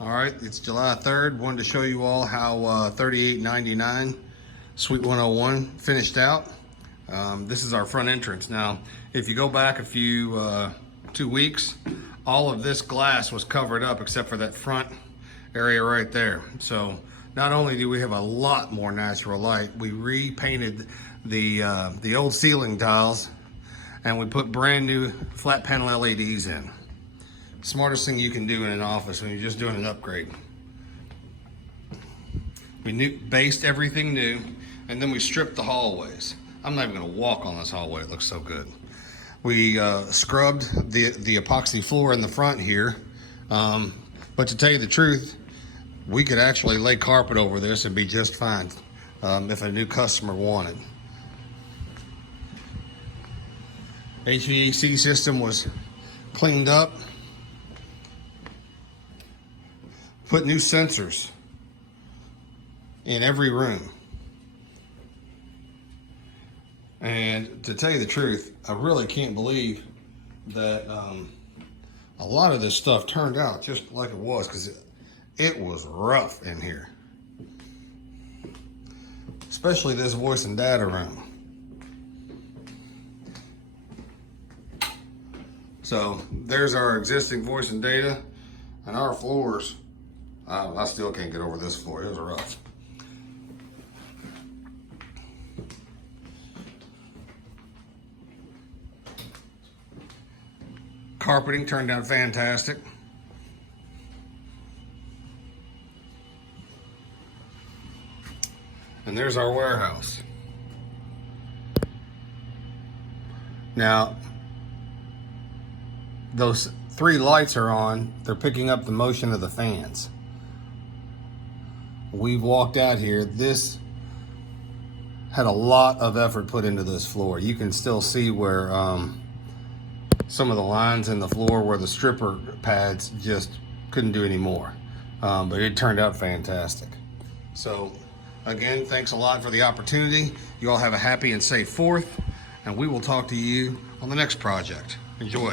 All right, it's July 3rd. Wanted to show you all how 3899 Suite 101 finished out. This is our front entrance. Now, if you go back a few 2 weeks, all of this glass was covered up except for that front area right there. So not only do we have a lot more natural light, we repainted the old ceiling tiles and we put brand new flat panel LEDs in. Smartest thing you can do in an office when you're just doing an upgrade. We based everything new, and then we stripped the hallways. I'm not even gonna walk on this hallway, it looks so good. We scrubbed the epoxy floor in the front here, but to tell you the truth, we could actually lay carpet over this and be just fine if a new customer wanted. HVAC system was cleaned up. Put new sensors in every room. And to tell you the truth, I really can't believe that a lot of this stuff turned out just like it was, because it was rough in here. Especially this voice and data room. So there's our existing voice and data, and our floors. I still can't get over this floor. It was rough. Carpeting turned out fantastic. And there's our warehouse. Now, those 3 lights are on. They're picking up the motion of the fans. We've walked out here. This had a lot of effort put into this floor. You can still see where some of the lines in the floor where the stripper pads just couldn't do any more. But it turned out fantastic. So again, thanks a lot for the opportunity. You all have a happy and safe 4th, and we will talk to you on the next project. Enjoy.